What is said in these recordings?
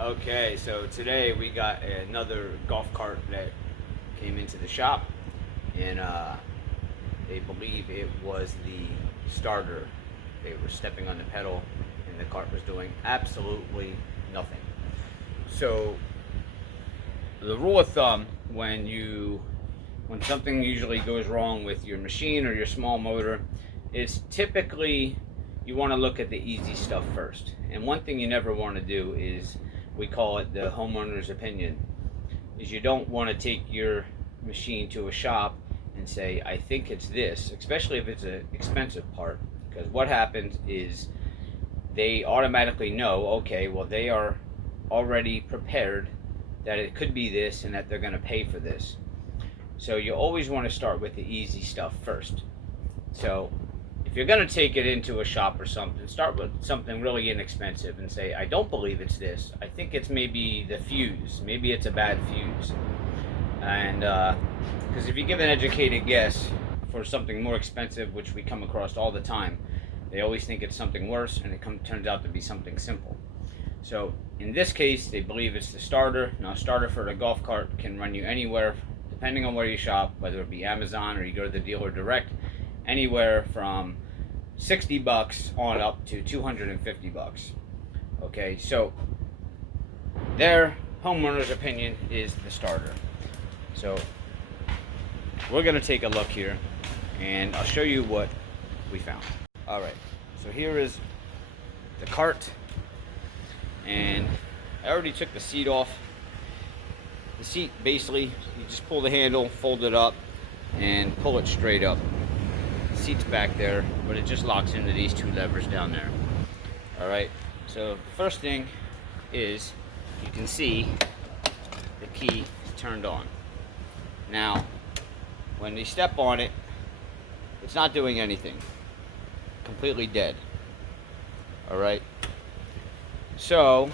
Okay, so today we got another golf cart that came into the shop, and they believe it was the starter. They were stepping on the pedal, and the cart was doing absolutely nothing. So the rule of thumb when something usually goes wrong with your machine or your small motor is typically you want to look at the easy stuff first. And one thing you never want to do is, we call it the homeowner's opinion, is you don't want to take your machine to a shop and say, I think it's this, especially if it's an expensive part, because what happens is they automatically know, okay, well, they are already prepared that it could be this and that they're going to pay for this. So you always want to start with the easy stuff first. So if you're going to take it into a shop or something, start with something really inexpensive and say, I don't believe it's this. I think it's maybe the fuse. Maybe it's a bad fuse. And because if you give an educated guess for something more expensive, which we come across all the time, they always think it's something worse, and it turns out to be something simple. So in this case, they believe it's the starter. Now, a starter for the golf cart can run you anywhere, depending on where you shop, whether it be Amazon or you go to the dealer direct, anywhere from $60 on up to $250. Okay, so their homeowner's opinion is the starter. So we're going to take a look here, and I'll show you what we found. All right, so here is the cart, and I already took the seat off. The seat, basically, you just pull the handle, fold it up, and pull it straight up. The seat's back there, but it just locks into these two levers down there. All right, so the first thing is you can see the key turned on. Now, when you step on it, it's not doing anything. Completely dead. All right, so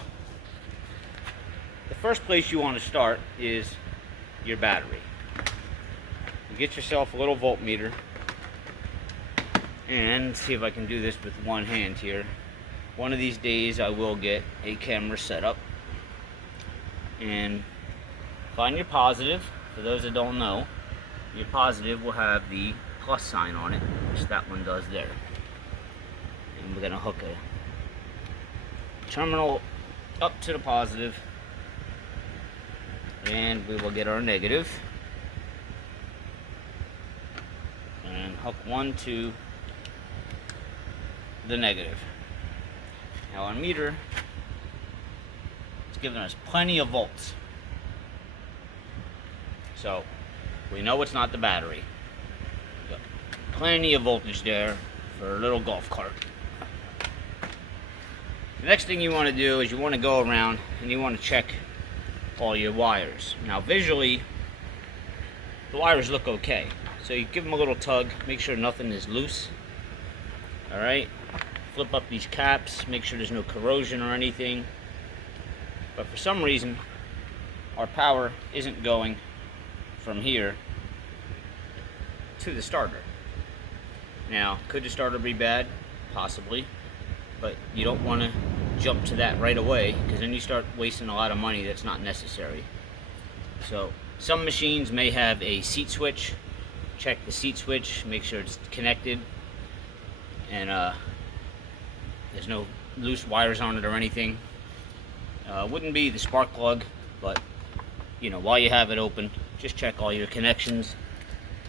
the first place you want to start is your battery. You get yourself a little voltmeter, and see if I can do this with one hand here. One of these days I will get a camera set up, and find your positive. For those that don't know, your positive will have the plus sign on it, which that one does there. And we're gonna hook a terminal up to the positive, and we will get our negative, and hook one to the negative. Now our meter is giving us plenty of volts, so we know it's not the battery. We've got plenty of voltage there for a little golf cart. The next thing you want to do is you want to go around and you want to check all your wires. Now visually, the wires look okay. So you give them a little tug, make sure nothing is loose. All right, flip up these caps, make sure there's no corrosion or anything. But for some reason, our power isn't going from here to the starter. Now, could the starter be bad? Possibly. But you don't want to jump to that right away, because then you start wasting a lot of money that's not necessary. So some machines may have a seat switch. Check the seat switch, make sure it's connected, and there's no loose wires on it or anything. Wouldn't be the spark plug, but you know, while you have it open, just check all your connections.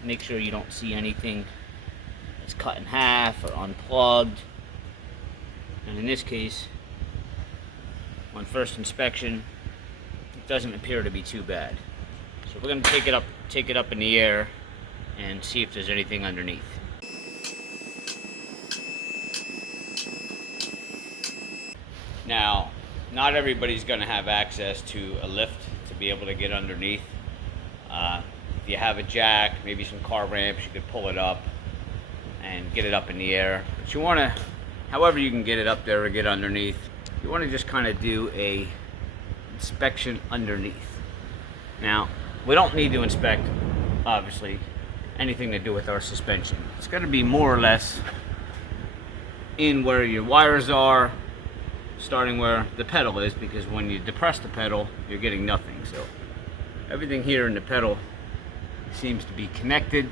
Make sure you don't see anything that's cut in half or unplugged. And in this case, on first inspection, it doesn't appear to be too bad. So we're going to take it up in the air and see if there's anything underneath. Now, not everybody's going to have access to a lift to be able to get underneath. If you have a jack, maybe some car ramps, you could pull it up and get it up in the air. But you want to, however you can get it up there or get underneath, you want to just kind of do a inspection underneath. Now, we don't need to inspect, obviously, anything to do with our suspension. It's going to be more or less in where your wires are starting where the pedal is, because when you depress the pedal, you're getting nothing. So everything here in the pedal seems to be connected.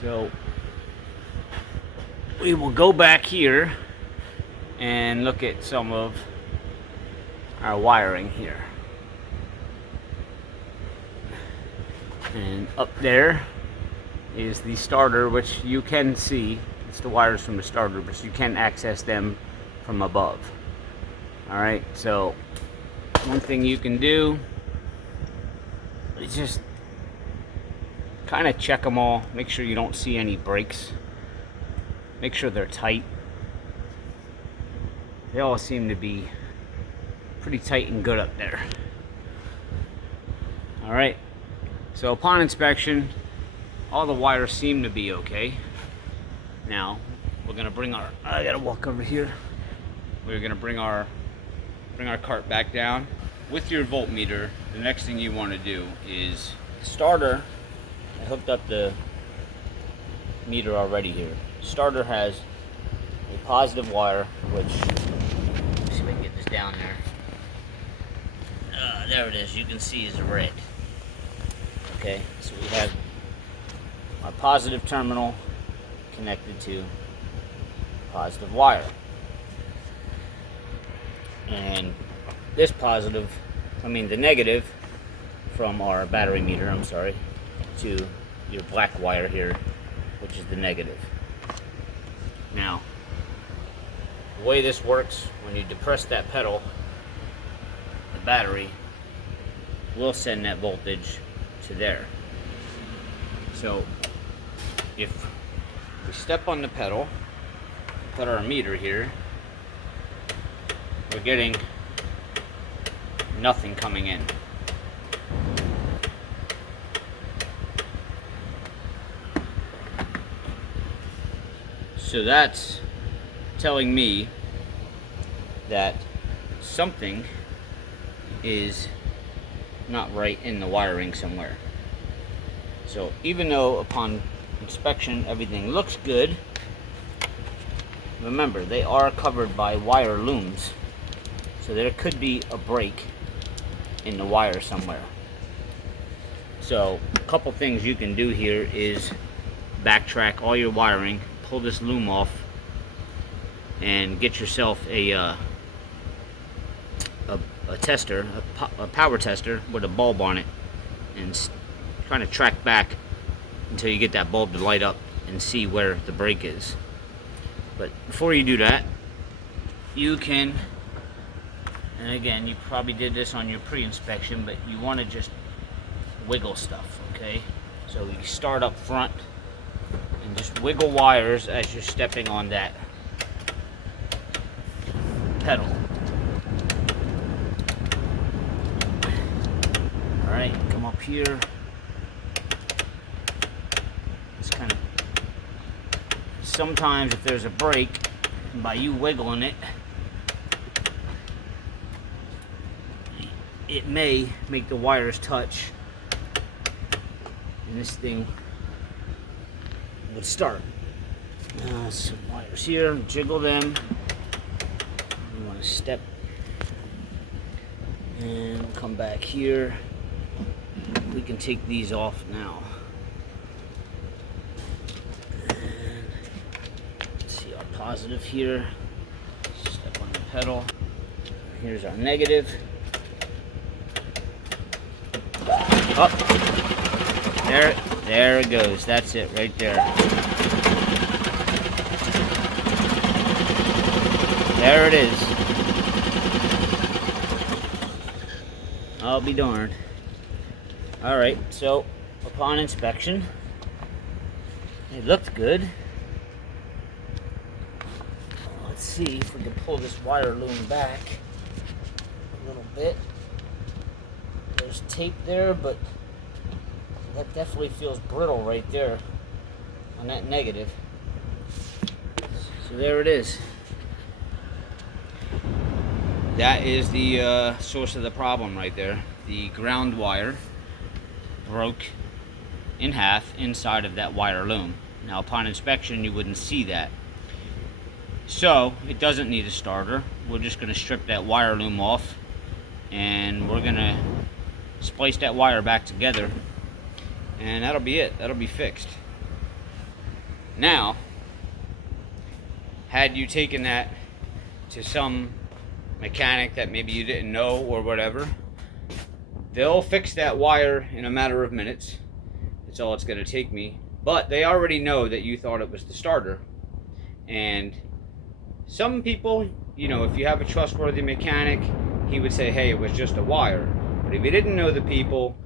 So we will go back here and look at some of our wiring here. And up there is the starter, which you can see. It's the wires from the starter, but you can access them from above. Alright, so one thing you can do is just kind of check them all. Make sure you don't see any breaks. Make sure they're tight. They all seem to be pretty tight and good up there. Alright, so upon inspection, all the wires seem to be okay. Now, we're gonna bring our, I gotta walk over here. We're gonna bring our cart back down. With your voltmeter, the next thing you wanna do is starter. I hooked up the meter already here. Starter has a positive wire, which, let's see if I can get this down there. There it is, you can see is red. Okay, so we have our positive terminal connected to positive wire. And this positive, the negative from our battery meter, I'm sorry, to your black wire here, which is the negative. Now, the way this works, when you depress that pedal, the battery will send that voltage to there. So, if we step on the pedal, put our meter here, we're getting nothing coming in. So that's telling me that something is not right in the wiring somewhere. So even though upon inspection everything looks good, remember they are covered by wire looms, so there could be a break in the wire somewhere. So a couple things you can do here is backtrack all your wiring, pull this loom off, and get yourself a tester, a power tester with a bulb on it, and kind of track back until you get that bulb to light up and see where the break is. But before you do that, you can, and again, you probably did this on your pre-inspection, but you want to just wiggle stuff, okay? So you start up front and just wiggle wires as you're stepping on that pedal. Alright, come up here. It's kind of, sometimes if there's a break, by you wiggling it, it may make the wires touch, and this thing would start. Some wires here, jiggle them. You want to step, and we'll come back here. We can take these off now. And let's see our positive here. Step on the pedal. Here's our negative. Up. There it goes. That's it right there. There it is. I'll be darned. Alright, so upon inspection, it looked good. Let's see if we can pull this wire loom back a little bit. There's tape there, but that definitely feels brittle right there on that negative. So there it is. That is the source of the problem right there. The ground wire broke in half inside of that wire loom. Now upon inspection you wouldn't see that. So it doesn't need a starter. We're just going to strip that wire loom off, and we're going to splice that wire back together, and that'll be it. That'll be fixed. Now, had you taken that to some mechanic that maybe you didn't know or whatever, they'll fix that wire in a matter of minutes. That's all it's going to take me. But they already know that you thought it was the starter. And some people, you know, if you have a trustworthy mechanic, he would say, hey, it was just a wire. But if you didn't know the people,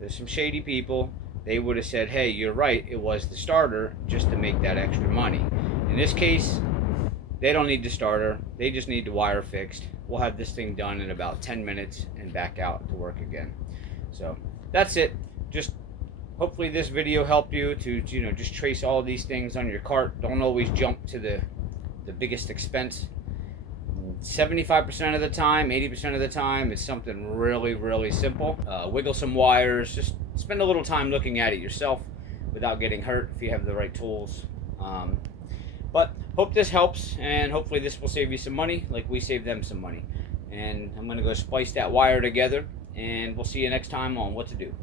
there's some shady people, they would have said, hey, you're right, it was the starter, just to make that extra money. In this case, they don't need the starter, they just need the wire fixed. We'll have this thing done in about 10 minutes and back out to work again. So that's it. Just hopefully this video helped you to, you know, just trace all these things on your cart. Don't always jump to the biggest expense. 75% of the time, 80% of the time, it's something really, really simple. Wiggle some wires, just spend a little time looking at it yourself without getting hurt if you have the right tools. But hope this helps, and hopefully this will save you some money like we saved them some money. And I'm going to go splice that wire together, and we'll see you next time on What to Do.